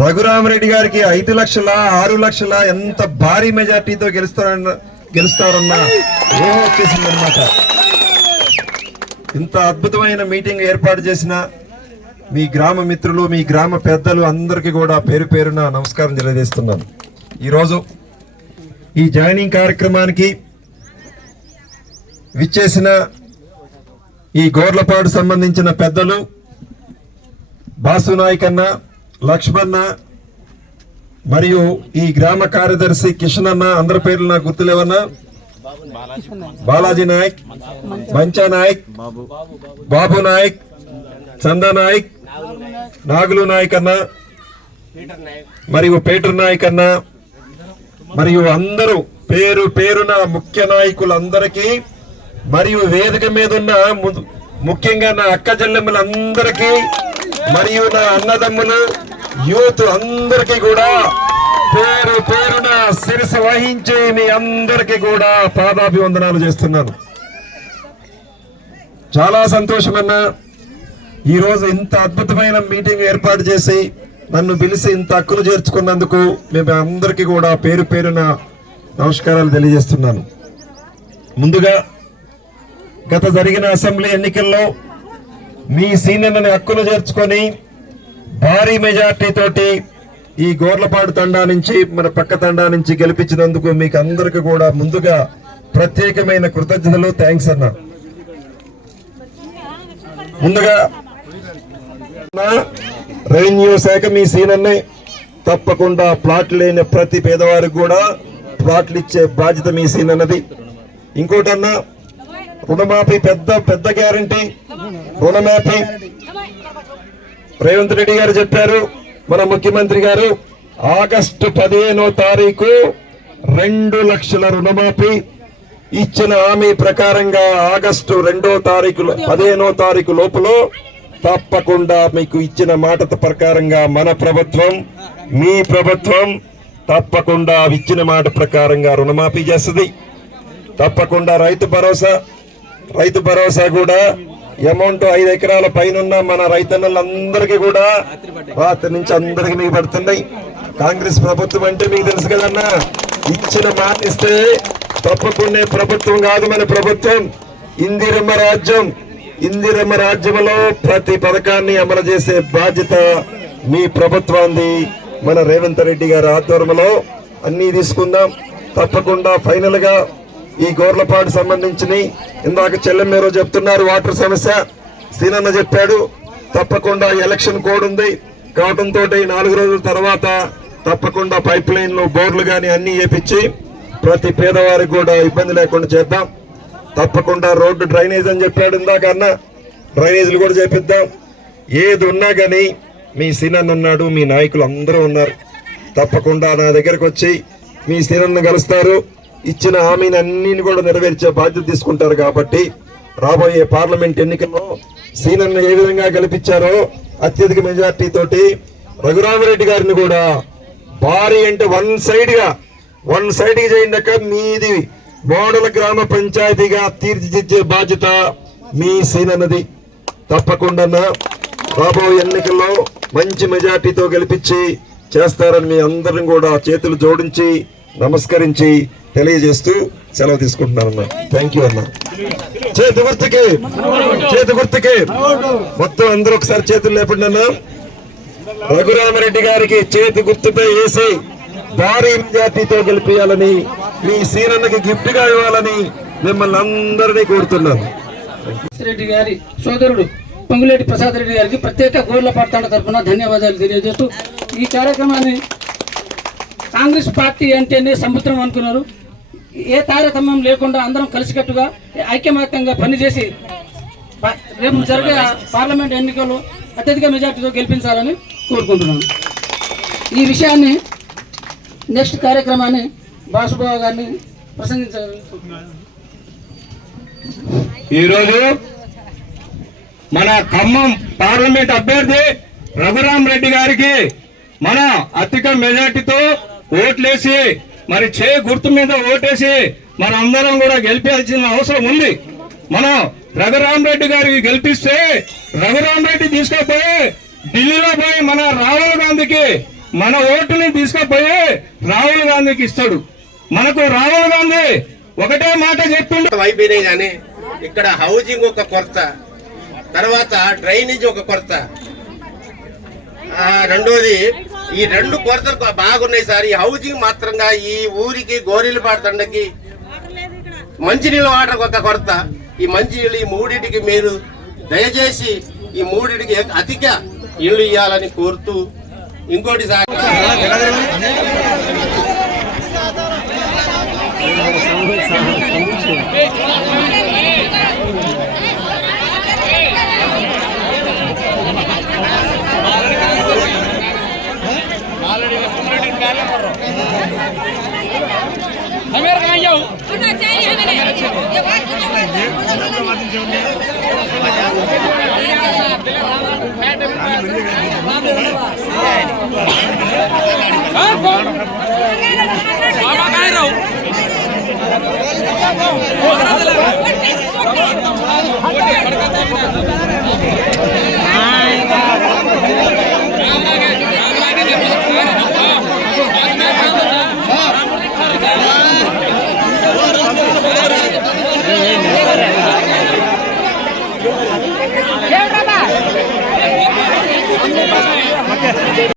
రఘురామరెడ్డి గారికి 5 లక్షల 6 లక్షల ఎంత భారీ మెజార్టీతో గెలుస్తారన్న ఊహ వచ్చేసిందనమాట. ఇంత అద్భుతమైన మీటింగ్ ఏర్పాటు చేసిన మీ గ్రామ మిత్రులు, మీ గ్రామ పెద్దలు అందరికీ కూడా పేరు పేరున నమస్కారం తెలియజేస్తున్నాను. ఈరోజు ఈ జాయినింగ్ కార్యక్రమానికి విచ్చేసిన ఈ గోర్లపాడు సంబంధించిన పెద్దలు బాసు నాయకన్న, లక్ష్మణ మరియు ఈ గ్రామ కార్యదర్శి కిషన్ అన్న, అందరి పేర్లు నాకు గుర్తులేవన్నా, బాలాజీ నాయక్, మంచా నాయక్, బాబు నాయక్, చందా నాయక్, నాగులు నాయక్ అన్న మరియు పేటర్ నాయక్ అన్న మరియు అందరూ పేరు పేరున ముఖ్య నాయకులందరికీ మరియు వేదిక మీద ఉన్న ముఖ్యంగా నా అక్క చెల్లెమ్మలందరికీ మరియు నా అన్నదమ్ములు యూత్ అందరికీ కూడా పేరు పేరున శిరస వహించి మీ అందరికీ కూడా పాదాభివందనాలు చేస్తున్నాను. చాలా సంతోషమన్నా, ఈరోజు ఇంత అద్భుతమైన మీటింగ్ ఏర్పాటు చేసి నన్ను పిలిచి ఇంత హక్కులు చేర్చుకున్నందుకు మేము అందరికీ కూడా పేరు పేరున నమస్కారాలు తెలియజేస్తున్నాను. ముందుగా గత జరిగిన అసెంబ్లీ ఎన్నికల్లో మీ సీనియర్ని హక్కులు చేర్చుకొని భారీ మెజార్టీ తోటి ఈ గోర్లపాడు తండా నుంచి మన పక్క తండా నుంచి గెలిపించినందుకు మీకు అందరికీ కూడా ముందుగా ప్రత్యేకమైన కృతజ్ఞతలు, థ్యాంక్స్ అన్న. ముందుగా రెవెన్యూ శాఖ మీ సీనియర్ని తప్పకుండా ప్లాట్లు లేని ప్రతి పేదవారికి కూడా ప్లాట్లు ఇచ్చే బాధ్యత మీ సీనియర్ది. ఇంకోటన్నా, రుణమాఫీ పెద్ద గ్యారంటీ రుణమాఫీ రేవంత్ రెడ్డి గారు చెప్పారు, మన ముఖ్యమంత్రి గారు ఆగస్టు 15వ తారీఖు 2 లక్షల రుణమాఫీ ఇచ్చిన హామీ ప్రకారంగా ఆగస్టు 2వ తారీఖు 15వ తారీఖు లోపల తప్పకుండా మీకు ఇచ్చిన మాట ప్రకారంగా మన ప్రభుత్వం, మీ ప్రభుత్వం తప్పకుండా ఇచ్చిన మాట ప్రకారంగా రుణమాఫీ చేస్తుంది. తప్పకుండా రైతు భరోసా కూడా అమౌంట్ 5 ఎకరాల పైన మన రైతన్నలందరికీ కూడా రాత్రి నుంచి అందరికి మీకు పడుతున్నాయి. కాంగ్రెస్ ప్రభుత్వం అంటే మీకు తెలుసు కదన్నా, ఇచ్చిన మాట ఇస్తే తప్పకుండా ప్రభుత్వం కాదు మన ప్రభుత్వం. ఇందిరమ్మ రాజ్యంలో ప్రతి పథకాన్ని అమలు చేసే బాధ్యత మీ ప్రభుత్వాన్ని. మన రేవంత్ రెడ్డి గారి ఆధ్వర్యంలో అన్ని తీసుకుందాం. తప్పకుండా ఫైనల్ గా ఈ గోర్లపాడు సంబంధించి ఇందాక చెల్లెమ్మేరో చెప్తున్నారు, వాటర్ సమస్య సీనన్న చెప్పాడు. తప్పకుండా ఎలక్షన్ కోడ్ ఉంది కావడంతో 4 రోజుల తర్వాత తప్పకుండా పైప్ లైన్లు, బోర్లు కానీ అన్ని వేపించి ప్రతి పేదవారికి కూడా ఇబ్బంది లేకుండా చేద్దాం. తప్పకుండా రోడ్డు డ్రైనేజ్ అని చెప్పాడు ఇందాక అన్న, డ్రైనేజీలు కూడా చేపిద్దాం. ఏది ఉన్నా కానీ మీ సీనన్న ఉన్నాడు, మీ నాయకులు అందరూ ఉన్నారు. తప్పకుండా నా దగ్గరకు వచ్చి మీ సీనన్న కలుస్తారు, ఇచ్చిన హామీని అన్నిని కూడా నెరవేర్చే బాధ్యత తీసుకుంటారు. కాబట్టి రాబోయే పార్లమెంట్ ఎన్నికల్లో సీనన్న ఏ విధంగా గెలిపించారో అత్యధిక మెజార్టీ తోటి రఘురామరెడ్డి గారిని కూడా భారీ అంటే వన్ సైడ్ గా చేయండి. మీది మోడల్ గ్రామ పంచాయతీగా తీర్చిదిద్దే బాధ్యత మీ సీనన్నది. తప్పకుండా రాబోయే ఎన్నికల్లో మంచి మెజార్టీతో గెలిపించి చేస్తారని మీ అందరిని కూడా చేతులు జోడించి నమస్కరించి తెలియజేస్తూ సెలవు తీసుకుంటున్నాను. థ్యాంక్ యూ అన్న. చేతి గుర్తుకి మొత్తం అందరూ ఒకసారి చేతులు లేపండి అన్న. రఘురామరెడ్డి గారికి చేతి గుర్తుపై వేసి భారీ మెజార్టీతో గెలిపించాలని, మీ సీనన్నకి గిఫ్ట్ గా ఇవ్వాలని మిమ్మల్ని అందరినీ కోరుతున్నాను. రెడ్డి గారి సోదరుడు పొంగులేటి ప్రసాద్ రెడ్డి గారికి ప్రత్యేక గోర్లపాడు తండా తరఫున ధన్యవాదాలు తెలియజేస్తూ, ఈ కార్యక్రమాన్ని కాంగ్రెస్ పార్టీ అంటేనే సముద్రం అనుకున్నారు. ఏ తారతమ్యం లేకుండా అందరం కలిసికట్టుగా ఐక్యమత్యంగా పనిచేసి రేపు జరిగే పార్లమెంట్ ఎన్నికల్లో అత్యధిక మెజార్టీతో గెలిపించాలని కోరుకుంటున్నాను. ఈ విషయాన్ని నెక్స్ట్ కార్యక్రమాన్ని బాసుబాబు గారిని ప్రసంగించాలి. ఈరోజు మన ఖమ్మం పార్లమెంట్ అభ్యర్థి రఘురామరెడ్డి గారికి మన అధిక మెజార్టీతో ఓట్లేసి మరి గుర్తు మీద ఓటేసి మన అందరం కూడా గెలిపించాల్సిన అవసరం ఉంది. మనం రఘురామరెడ్డి గారికి గెలిపిస్తే రఘురామరెడ్డి తీసుకుపోయి ఢిల్లీలో పోయి మన రాహుల్ గాంధీకి మన ఓటుని తీసుకుపోయి రాహుల్ గాంధీకి ఇస్తాడు. మనకు రాహుల్ గాంధీ ఒకటే మాట చెప్తుండే, అయిపోయినాయి కానీ ఇక్కడ హౌజింగ్ ఒక కొరత, తర్వాత డ్రైనేజ్ ఒక కొరత, రెండోది ఈ రెండు కొరతలు బాగున్నాయి సార్. ఈ హౌజింగ్ మాత్రంగా ఈ ఊరికి గోరీలపాడు తండకి మంచినీళ్ళ వాటర్ ఒక కొరత. ఈ మంచినీళ్ళు ఈ మూడింటికి మీరు దయచేసి ఈ మూడింటికి అధిక ఇళ్ళు ఇవ్వాలని కోరుతూ, ఇంకోటి సార్